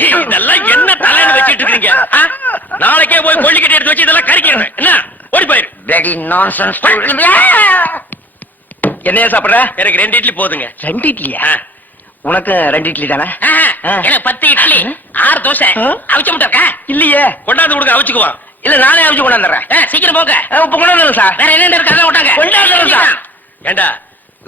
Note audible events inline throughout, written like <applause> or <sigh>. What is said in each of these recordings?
இதெல்லாம் என்ன தலைன்னு வச்சிட்டு இருக்கீங்க? நாளைக்கே போய் கொல்லிக்கட்டை எடுத்து வச்சு இதெல்லாம் கறிக்கிறேன். என்ன? ஓடி போயிரு. Bloody nonsense. என்னையா சாப்பிடுற? எனக்கு ரெண்டு இட்லி போதுங்க. ரெண்டு இட்லியா. உனக்கு ரெண்டு இட்லி தானே. எனக்கு பத்து இட்லி ஆறு தோசை? அவிச்ச முட்டை இல்லையே. கொண்டாந்து கொடுக்க அவிச்சுக்குவான் இல்ல நானே அவிச்சு கொண்டாந்துறேன். சீக்கிரம் போங்க. இப்ப கொண்டாந்துறேன் சார். வேற என்ன இருக்கு அதான் விட்டாங்க கொண்டாந்துறேன் சார். ஏண்டா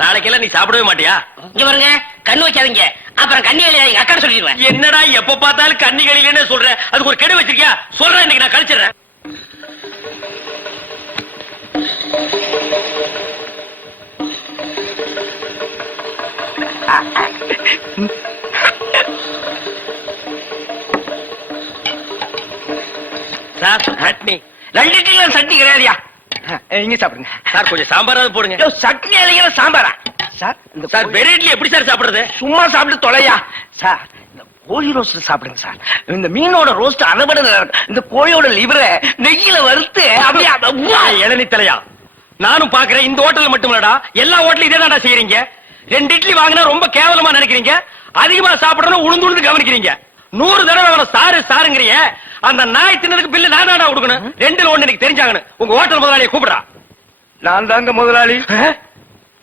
நாளைக்கெல்லாம் நீ சாப்பிடவே மாட்டியா? இங்க பாருங்க கண்ணு வைக்காதீங்க அப்புறம் கண்ணி எழுதி அக்கா சொல்லிடுவேன். என்னடா எப்ப பார்த்தாலும் கண்ணி கழிலன்னு சொல்ற. அதுக்கு ஒரு கெடு வச்சிருக்கியா? சொல்றேன் இன்னைக்கு நான் கழிச்சிடுறேன். சார் சட்னி. ரெண்டு சட்னி கிடையாதுயா? இங்க சாப்பிடுங்க. சார் கொஞ்சம் சாம்பாராவது போடுங்க. சட்னி அலைக்கிற சாம்பாரா? சார் சார் எப்படி சார் சாப்பிடுறது? சும்மா சாப்பிட்டு தொலையா? சார் இந்த கோழி ரோஸ்ட் சாப்பிடுங்க சார். இந்த மீனோட ரோஸ்ட் அதை விட. இந்த கோழியோட லிவரை நெய்யில வறுத்து அப்படியே! இளநி தலையா? நானும் பாக்குறேன் இந்த ஹோட்டல்ல மட்டும் இல்லடா. எல்லா ஹோட்டலும் இதே தான்டா செய்யறீங்க ரெண்டு இட்லி வாங்கினா ரொம்ப கேவலமா நினைக்கிறீங்க. அதிகமா சாப்பிடணும் உளுந்து உளுந்து கவனிக்கிறீங்க. நூறு தடவை அவன சாரு சாருங்கிறிய. அந்த நாய் தின்னதுக்கு பில்லு நான் தான்டா கொடுக்கணும் ரெண்டுல ஒண்ணு எனக்கு தெரிஞ்சாகணும். உங்க ஹோட்டல் முதலாளியை கூப்பிடுறா. நான் தாங்க முதலாளி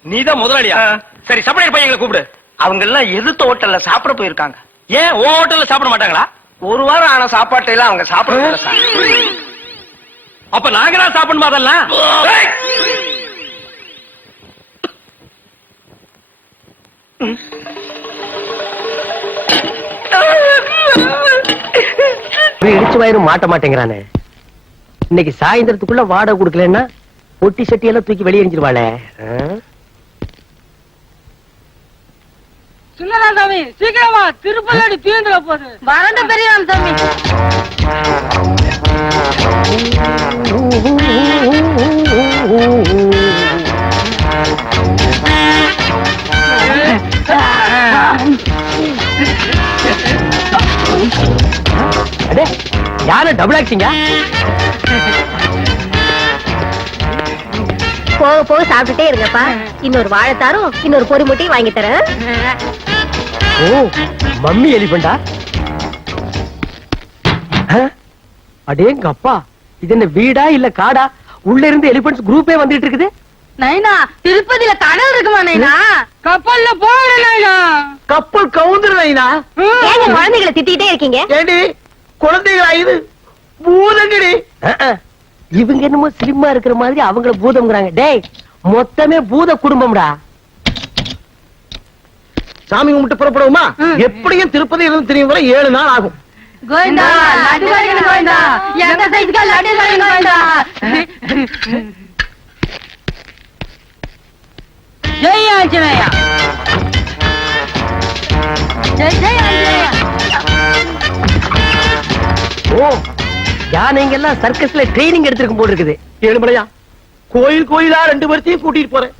நீதான் முதலாளியா. சரி சப்ளையர் பையங்களை கூப்பிடு. அவங்க எல்லாம் எதிர்த்த ஹோட்டல்ல சாப்பிட போயிருக்காங்க. ஏன்? உன் ஹோட்டல்ல சாப்பிட மாட்டாங்களா? ஒரு வாரம் ஆன சாப்பாட்டை எல்லாம் அவங்க சாப்பிட சார். அப்ப நாங்க தான் சாப்பிடணுமா அதெல்லாம்! இடிச்சு வயிறு மாட்ட மாட்டேங்கிறானே. இன்னைக்கு சாயந்தரத்துக்குள்ள வாடகை கொடுக்கலன்னா பொட்டி சட்டி எல்லாம் தூக்கி வெளியே எரிஞ்சிருவாளே. சின்னதான் சாமி சீக்கிரமா திருப்பதி தீந்துட போகுது வரண்ட பெரியதான் சாமி. அடே யாரு டபுள் ஆக்டிங்க போக போக சாப்பிட்டுட்டே இருங்கப்பா. இன்னொரு வாழைத்தாரும் இன்னொரு பொறி முட்டையும் வாங்கி தரேன். ஓ மம்மி எலிபண்டா அடேங்க அப்பா இது என்ன வீடா இல்ல காடா? உள்ள இருந்து எலிபென்ட்ஸ் குரூப்பே வந்துட்டு இருக்குது. நைனா திருப்பதியில கடல் இருக்குமா நைனா? கப்பல்ல போகிற நைனா. கப்பல் கவுந்துருந்தா ஏங்க குழந்தைகளை திட்டிட்டே இருக்கீங்க? ஏடி குழந்தைகளா இது பூதங்கடி இவங்க என்னமோ ஸ்லிம்மா இருக்கிற மாதிரி அவங்கள பூதம்ங்கிறாங்க. டேய் மொத்தமே பூத குடும்பம்டா. சாமி கும்பிட்டு புறப்படுவோமா? எப்படியும் திருப்பதி இருந்து திரும்பி வர ஏழு நாள் ஆகும். ஆஞ்சநேயா. ஜெய் ஆஞ்சநேயா. ஓ யானைங்க எல்லாம் சர்க்கஸ்ல ட்ரைனிங் எடுத்திருக்கும் போல இருக்குது. ஏழுமலையா கோயில் கோயிலா ரெண்டு பேர்த்தையும் கூட்டிட்டு போறேன்.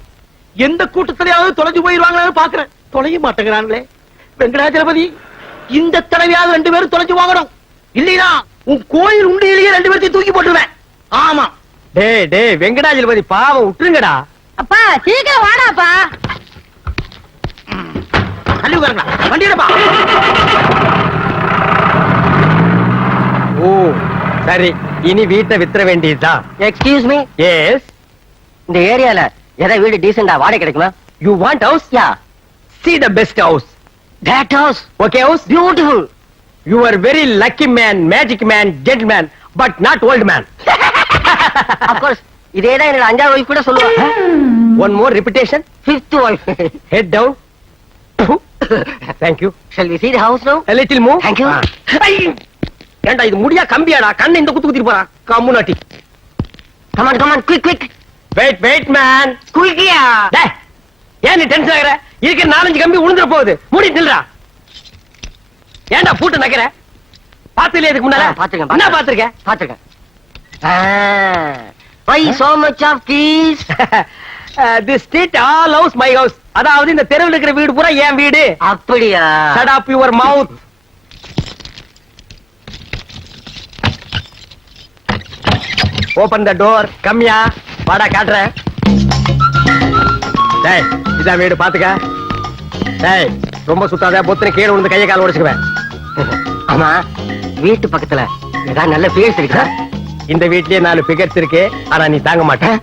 எந்த கூட்டத்திலேயாவது தொலைஞ்சு போயிருவாங்களான்னு பாக்குறேன் தொலைய மாட்டேங்கிறாங்களே. வெங்கடாச்சலபதி இந்த தடவையாவது ரெண்டு பேரும் தொலைஞ்சு வாங்கணும். இல்லையா உன் கோயில் உண்டியிலேயே ரெண்டு பேர்த்தையும் தூக்கி போட்டுருவேன். ஆமா. டேய் டேய் வெங்கடாஜலபதி பாவம் விட்டுருங்கடா அப்பா சீக்கிரம் வாடாப்பா. வண்டியிடப்பா ஓ சரி இனி வீட்டை வித்துற வேண்டியதுதான். எக்ஸ்கியூஸ் மீ எஸ் இந்த ஏரியால எதை வீடு டீசெண்டா வாடகை கிடைக்குமா? You want house yeah see the best house. That house okay house? Beautiful you are very lucky man magic man gent man but not old man of course இதே தான் என்னோட அஞ்சாவது ஒய்ஃப் கூட சொல்லுவாங்க one more repetition fifth wife head down thank you shall we the house now? Little move Thank you. ஏண்டா இது முடியா கம்பியாடா? கண்ணை இந்த குத்து குத்திட்டு போறான் கம்முனாட்டி come on quick quick. Wait wait man குயிக்கியா டேய் ஏன் நீ டென்ஷன் ஆகுற? இருக்கிற நாலஞ்சு கம்பி உளுந்துற போகுது. மூடி நில்றா. ஏன்டா பூட்டு நக்கிற? பாத்துல இதுக்கு முன்னால? ஆ, பாத்திருக்கேன், என்ன. பாத்திருக்க பாத்துருக்கேன் why so <laughs> much of keys the street all house my house அதாவது இந்த தெருவில் இருக்கிற வீடு பூரா என் வீடு. அப்படியா? Shut up your mouth open the door கம்மியா வாடா காட்டுறேன் டேய் இதான் வீடு பாத்துக்க. டேய் ரொம்ப சுத்தாத பொத்துன கீழே விழுந்து கையை கால் உடைச்சுக்குவேன். ஆமா வீட்டு பக்கத்துல ஏதாவது நல்ல பேஸ் இருக்கா இந்த வீட்லயே நாலு பிகர்ஸ் இருக்கு. ஆனா நீ தாங்க மாட்டேன்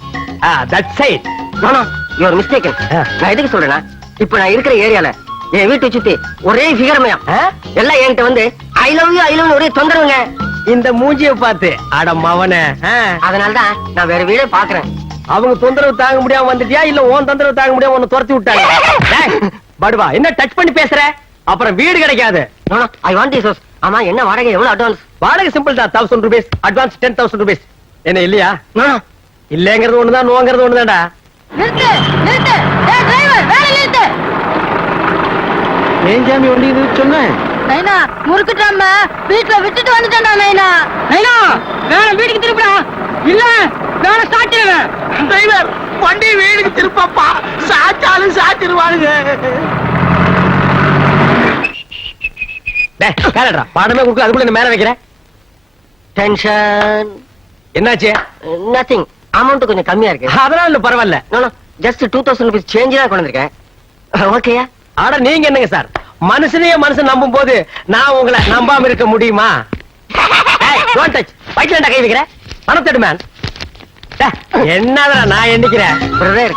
that side no no you are mistaken ஆ. நான் எதுக்கு சொல்றேன்னா இப்ப நான் இருக்கிற ஏரியால என் வீட்டை சுத்தி ஒரே ஃபிகர்மயம் எல்லாம் என்கிட்ட வந்து I love you I love ஒரே தொந்தரவுங்க. இந்த மூஞ்சிய பார்த்து அட மவனே ஆ. அதனால தான் நான் வேற வீடே பாக்குறேன் அவங்க தொந்தரவு தாங்க முடியாம வந்துட்டியா? இல்ல உன் தொந்தரவு தாங்க முடியாம உன்னை துரத்தி விட்டாங்க? படுவா என்ன டச் பண்ணி பேசுற? அப்புறம் வீடு கிடைக்காது. ஐ வாண்ட் திஸ் ஹவுஸ் ஆமா என்ன வாடகை? எவ்வளவு அட்வான்ஸ் வாடகை சிம்பிள் தான் thousand rupees advance ten thousand rupees என்ன இல்லையா? இல்லங்கிறது ஒண்ணுதான் நோங்கிறது ஒண்ணுதான்டா. நிறுத்து நிறுத்து. ஏய் டிரைவர் வேலை நிறுத்து. ஏன் சாமி வண்டி இது சொன்னேன்? நைனா முறுக்குட்டாம வீட்டுல விட்டுட்டு வந்துட்டேன்டா நைனா. நைனா வேற வீட்டுக்கு திருப்பிடா. இல்ல வேற சாட்டிடுவேன் டிரைவர் வண்டி வீடுக்கு திருப்பப்பா. டேய் கேளடா பாடமே கொடுக்க அதுக்குள்ள என்ன மேல வைக்கிறேன் டென்ஷன் என்னாச்சு? நத்திங் அமௌண்ட் கொஞ்சம் கம்மியா இருக்கு. அதெல்லாம் இல்ல பரவாயில்ல. Just two thousand rupees change தான் கொண்டு வந்திருக்கேன். ஓகேயா ஆனா நீங்க என்னங்க சார்? மனுஷனையே மனுஷன் நம்பும் போது நான் உங்களை நம்பாம இருக்க முடியுமா? வயிற்றுல கை வைக்கிறேன் பணத்தெடு மேன் என்னடா நான் எண்ணிக்கிறேன் பிரதர்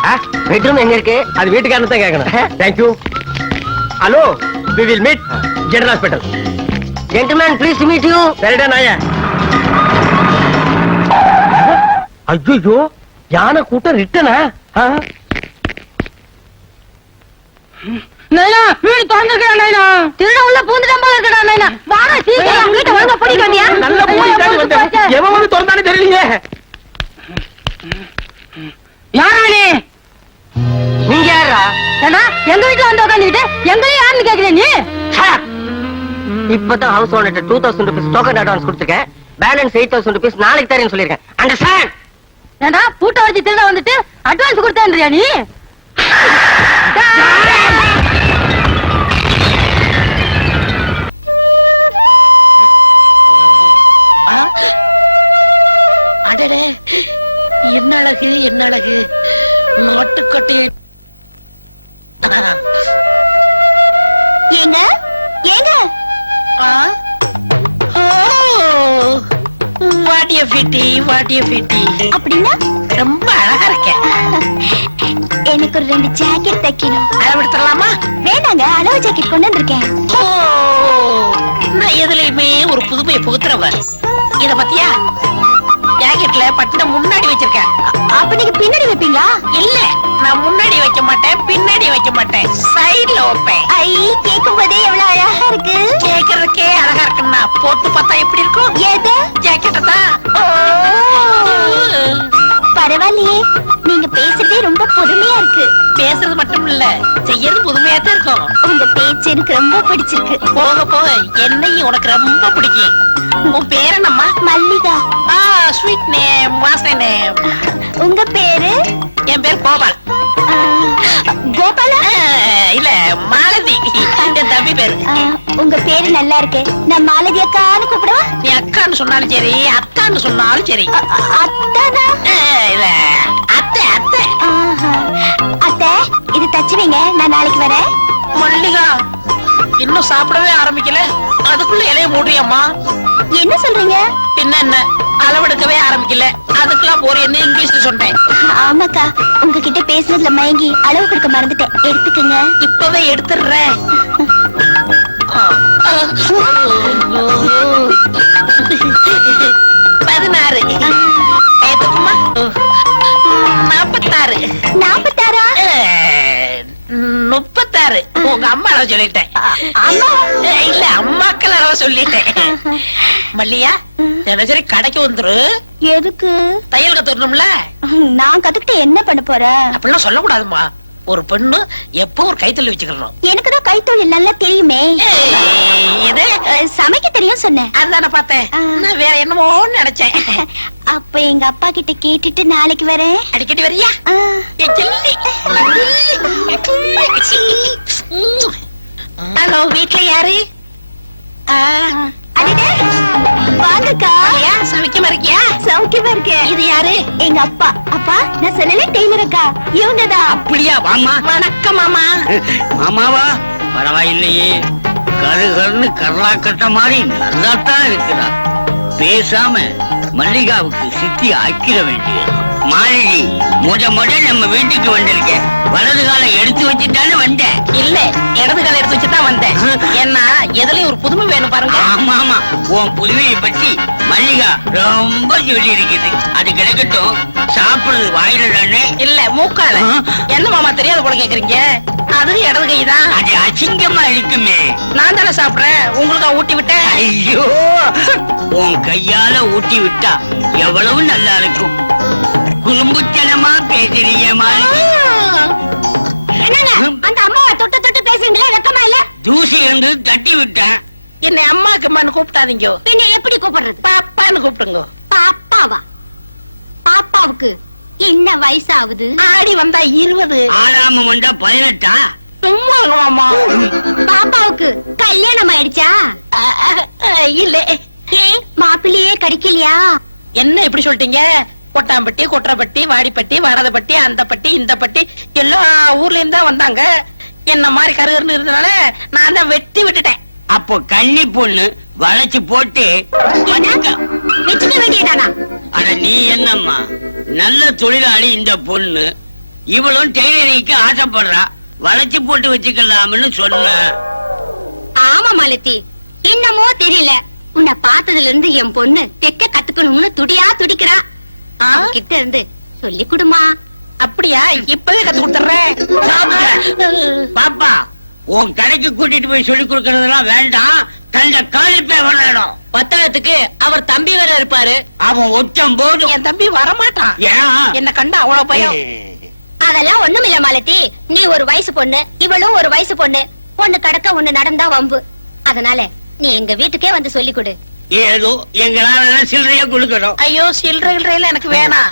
பெட்ரூம் எங்க இருக்கு? அது வீட்டுக்காரன் தான் கேட்கணும் thank you hello we will meet general hospital gentleman please meet you சரிடா நாய ஐயோ யானை கூட்டம் ரிட்டனா நைனா வீடு திறந்துருக்கா நைனா திருட உள்ள பூந்துட்டான் போல இருக்கடா நைனா வாடா சீக்கிரம் வீட்டை ஒழுங்கா பூட்டிட்டு வந்தியா? நல்ல போய் தாண்டி வந்தேன் எவன் வந்து திறந்தானே தெரியலையே. யாரா நீ நீங்க யாரா ஏன்னா எங்க வீட்டுல வந்து உட்காந்துக்கிட்டு எங்களையும் யாருன்னு கேக்குற நீ? இப்பதான் house owner two thousand rupees token advance கொடுத்துருக்கேன். பேலன்ஸ் எயிட் தௌசண்ட் ருபீஸ் நாளைக்கு தரேன்னு சொல்லியிருக்கேன். அண்டர்ஸ்டாண்ட் ஏண்டா பூட்டை வச்சு திருட வந்துட்டு அட்வான்ஸ் கொடுத்தேன்றியா நீ? என்ன அழகு என்ன அழகு நாட்டுக்கொட்டை ஏங்க ஏங்க பிட்டி பிட்டி அப்படின்னா? ரொம்ப அழகா இருக்க. எனக்கு ஒரு ரெண்டு ஜாக்கெட் தைக்கணும். அளவெடுத்துடலாமா வேண்டாங்க அளவு ஜாக்கெட் கொண்டு வந்திருக்கேன். நான் எதுலயுமே ஒரு புதுமையை புகுத்துறவ. இத பத்தியா? ஜாக்கெட்ல பட்டின முன்னாடி வச்சிருக்கேன். அப்ப நீங்க பின்னாடி வைப்பீங்களா? இல்ல நான் முன்னாடி வைக்க மாட்டேன் பின்னாடி வைக்க மாட்டேன். சைடுல வைப்பேன். ஐ கேட்கும் போதே எவ்வளவு அழகா இருக்கு. கேக்குறதுக்கே அழகா இருக்குன்னா போட்டு பார்த்தா எப்படி இருக்கும்? எது? ஜாக்கெட்டை தான். பரவாயில்லையே. இருக்கு. பேசுறது மட்டும் இல்ல செய்யறது புதுமையா தான் இருக்கும். உங்க பேச்சு எனக்கு ரொம்ப பிடிச்சிருக்கு. போக போக என்னையும் உனக்கு ரொம்ப பிடிக்கும். உன் பேர் என்னம்மா? மல்லிகா. ஆ ஸ்வீட் நேம் வாசனை நேம் உங்க பேரு? என் பேர் கோபால். கோபாலா? இல்ல மாலதி. என் தம்பி பேரு. உங்க பேரு நல்லா இருக்கு. நான் மாலதி அக்கான்னு கூப்பிடவா? நீ அக்கான்னு சொன்னாலும் சரி அத்தான்னு சொன்னாலும் சரி. அத்தானா? இல்ல அத்தை அத்தை. அத்தை இது தச்சு வைங்க நான் நாளைக்கு வரேன். மல்லிகா இன்னும் சாப்பிடவே ஆரம்பிக்கல. அதுக்குள்ள இலைய மூடுறியம்மா. என்ன சொல்றீங்க? பின்ன என்ன அளவெடுக்கவே ஆரம்பிக்கல. அதுக்கெல்லாம் என்ன இங்கிலீஷ்ல சொன்னேன். ஆமாக்கா உங்ககிட்ட பேசுனதுல மயங்கி அளவு கொடுக்க மறந்துட்டேன். எடுத்துக்கங்க. இப்பவே எடுத்துடுறேன். பதினாறு. ஏத்துக்குமா? நாப்பத்தாறு? நாப்பத்தாறா முப்பத்தாறு. உங்க அம்மா? அளவு சொல்லிட்டேன் இல்ல அம்மாக்கள் அளவு சொல்லிட்டேன் மல்லியா தினசரி கடைக்கு வந்துரு. எதுக்கு? தையல் கத்துக்கணும்ல? நான் கத்துக்கிட்டு என்ன பண்ண போறேன் அப்படிலாம் சொல்லக்கூடாதும்மா. ஒரு பெண்ணு எப்போ ஒரு கைத்தொழில் வச்சுக்கணும் எனக்கு தான் கைத்தொழில் நல்லா தெரியுமே. இது? சமைக்க தெரியும் சொன்னேன். அதுதானே பார்த்தேன். நான் வேற என்னமோன்னு நினைச்சேன். <laughs> அப்ப எங்க அப்பா கிட்ட கேட்டுட்டு நாளைக்கு வரேன். அடிக்கடி வரியா. <laughs> ஹலோ வீட்ல யாரு? ஐயா, சமைக்கமா இருக்கியா? சௌக்கியமா இருக்கேன் இது யாரு? எங்க அப்பா. அப்பா நான் சொல்லல டெய்லர் அக்கா. இவங்கதான் அப்படியா வாமா வணக்கம் மாமா. மாமாவா? பரவாயில்லையே. கரு கருன்னு கர்லா கட்ட மாதிரி நல்லாத்தான் இருக்கிறா பேசாம மல்லிகாவுக்கு சித்தி ஆக்கிட வேண்டியது. மாளிகை முத முத நம்ம வீட்டுக்கு வந்திருக்கேன். வலது காலை எடுத்து வச்சுட்டானு வந்தேன். இல்ல இடது கால எடுத்து வச்சுதான் வந்தேன். ஏன்னா எதுலயும் ஒரு புதுமை வேணும் பாருங்க. ஆமா ஆமா. உன் புதுமையை பத்தி மல்லிகா ரொம்ப சொல்லி இருக்குது அது கிடைக்கட்டும். சாப்பிடுறது வாயில தானே? இல்ல மூக்கால. என்ன மாமா தெரியாத போல கேக்குறீங்க? அது இடது கைதான் அது அசிங்கமா இருக்குமே. நான் தானே சாப்பிடுறேன். உங்களுக்கு ஊட்டி விட்டேன் ஐயோ! உன் கையால ஊட்டி விட்டா எவ்வளவு நல்லா இருக்கும். குறும்புத்தனமா பேசுறீங்க மாலினி என்னங்க? அந்த அம்மாவை தொட்டு தொட்டு பேசுறீங்களே வெக்கமா இல்ல? தூசி என்று தட்டி விட்டேன். என்னை அம்மாக்கு அம்மான்னு கூப்பிட்டாதீங்க. பின்ன எப்படி கூப்பிடுறது? பாப்பான்னு கூப்பிடுங்க. பாப்பாவா? பாப்பாவுக்கு என்ன வயசாகுது? ஆடி வந்தா இருபது. ஆறாம வந்தா பதினெட்டா? சும்மா மாமா பாப்பாவுக்கு கல்யாணம் ஆயிடுச்சா இல்ல. மாப்பிள்ளையே கிடைக்கலையா? என்ன இப்படி சொல்லிட்டீங்க? கொட்டாம்பட்டி கொட்டரப்பட்டி வாடிப்பட்டி வடதப்பட்டி அந்த பட்டி இந்த பட்டி எல்லா ஊர்ல இருந்து வந்தாங்க. என்ன மாதிரி கருகருன்னு இருந்தனால நான் தான் வெட்டி விட்டுட்டேன். அப்போ கன்னி பொண்ணு வளைச்சு போட்டு அட நீ என்னம்மா? நல்ல தொழிலாளி இந்த பொண்ணு. இவளும் டெய்லரிங்க்கு ஆசைப்படுறா. வளைச்சு போட்டு வச்சுக்கலாம்னு சொன்னேன் ஆமா மாலதி. என்னமோ தெரியல. உன்னை பார்த்ததுல இருந்து என் பொண்ணு தெக்க கத்துக்கணும்னு துடியா துடிக்கிறா. ஆ? கிட்ட இருந்து சொல்லி கொடுமா அப்படியா? இப்பவே கத்து கொடுத்துறேன் பாப்பா உன் கடைக்கு கூட்டிட்டு போய் சொல்லி கொடுக்கறதெல்லாம் வேண்டாம். தந்த காலிப்பே விளையாடும் பத்தாயிரத்துக்கு அவர் தம்பி வேற இருப்பாரு. அவன் ஒச்சம் போதும் என் தம்பி வரமாட்டான். ஏன்? என்ன கண்டா அவ்வளவு பயம். அதெல்லாம் ஒண்ணும் இல்ல மாலதி. நீ ஒரு வயசு பொண்ணு இவளும் ஒரு வயசு பொண்ணு. ஒண்ணு கடக்க ஒண்ணு நடந்தா வம்பு. அதனால நீ எங்க வீட்டுக்கே வந்து சொல்லி கொடு. ஏதோ எங்களால சில்லறையா கொடுக்கணும். ஐயோ சில்லறை கில்லறையில எனக்கு வேணாம்.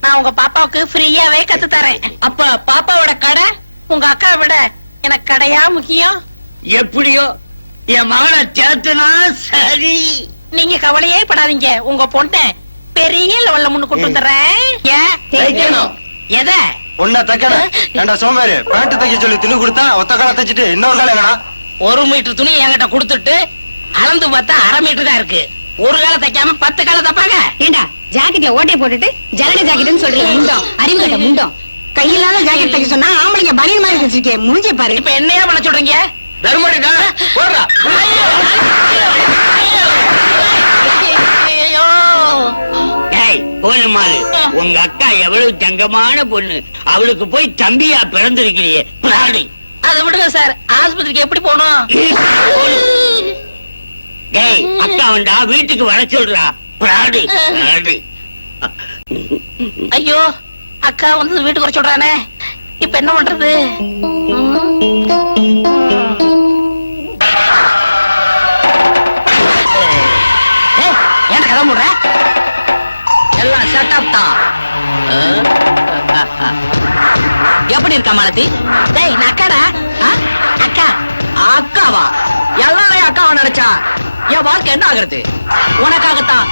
நான் உங்க பாப்பாவுக்கு ஃப்ரீயாவே கத்து தரேன். அப்ப பாப்பாவோட கடை உங்க அக்கா விட எனக்கு கடையா முக்கியம்? எப்படியோ என் மகனை சேர்த்துனா சரி. நீங்க கவலையே படாதீங்க. உங்க பொண்ணை பெரிய லெவல்ல முன்னு கொண்டு தைக்கணும். எதை? உன்ன தைக்கணும். <laughs> ஏண்டா சோமாரி பேண்ட் தைக்க சொல்லி துணி கொடுத்தா ஒத்த கால தைச்சிட்டு இன்னொரு கால எங்கடா? ஒரு மீட்டர் துணி என்கிட்ட கொடுத்துட்டு அளந்து பார்த்தா அரை மீட்டர் தான் இருக்கு. ஒரு காலை தைக்காம பத்து காலை தப்பாங்க. ஏண்டா ஜாக்கெட்ல ஓட்டை போட்டுட்டு ஜலட ஜாக்கெட்னு சொல்றீங்க முண்டம். அறிவு கட்ட முண்டம். கையில்லாத ஜாக்கெட் தைக்க சொன்னா ஆம்பளைங்க பனியன் மாதிரி வச்சிருக்கேன் மூஞ்சி பாரு. இப்ப என்னையா பண்ண சொல்றீங்க தர்மடிக்கா போடுறா. உங்க அக்கா எவ்வளவு தங்கமான பொண்ணு. அவளுக்கு போய் தம்பியா பிறந்திருக்கிறியே. பிராடி அதை விடுங்க சார். ஆஸ்பத்திரிக்கு எப்படி போகணும்? டேய் அக்கா வந்தா வீட்டுக்கு வர சொல்றா. பிராடி பிராடி. ஐயோ அக்கா வந்து வீட்டுக்கு வர சொல்றானே. இப்ப என்ன பண்றது? ஏன்டா கதை மூடுற? எல்லாம் செட்டப் தான். எப்படி இருக்கா மாலதி? டேய் நான் அக்காடா? அக்கா. அக்காவா? எல்லாரையும் அக்காவா நினைச்சா? என் வாழ்க்கை என்ன ஆகுறது உனக்காகத்தான்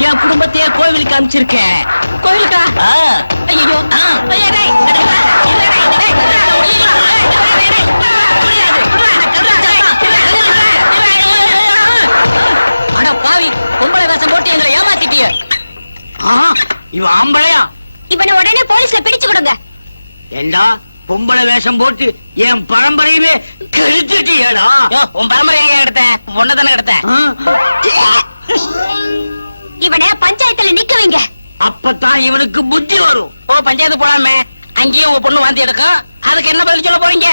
என் குடும்பத்தையே கோவிலுக்கு அனுப்பிச்சிருக்கேன் கோயிலுக்கா ஐயோ அட பாவி பொம்பளை வேஷம் போட்டு எங்களை ஏமாத்திட்டிய ஆ, இவ ஆம்பளையா இவனை உடனே போலீஸ்ல பிடிச்சு கொடுங்க ஏண்டா பொம்பளை வேஷம் போட்டு என் பரம்பரையுமே கெடுத்துட்டியடா. உன் பரம்பரை எங்க எடுத்தேன்? ஒன்ன தானே எடுத்தேன் இவனை பஞ்சாயத்துல நிக்க வைங்க. அப்பதான் இவனுக்கு புத்தி வரும். ஓ பஞ்சாயத்து போலாமே. அங்கேயும் உங்க பொண்ணு வாந்தி எடுக்கும். அதுக்கு என்ன பதில் சொல்ல போறீங்க?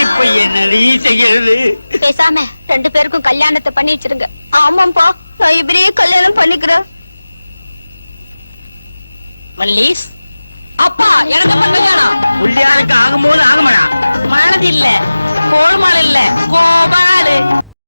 இப்ப என்னடி செய்யறது? பேசாம ரெண்டு பேருக்கும் கல்யாணத்தை பண்ணி வச்சிருங்க. ஆமாப்பா நான் இவரையே கல்யாணம் பண்ணிக்கிறேன். மல்லீஸ் அப்பா எனக்கு எப்ப கல்யாணம். புள்ளியாருக்கு ஆகும்போது ஆகுமடா? மானது இல்ல. கோல்மால் இல்ல. கோபா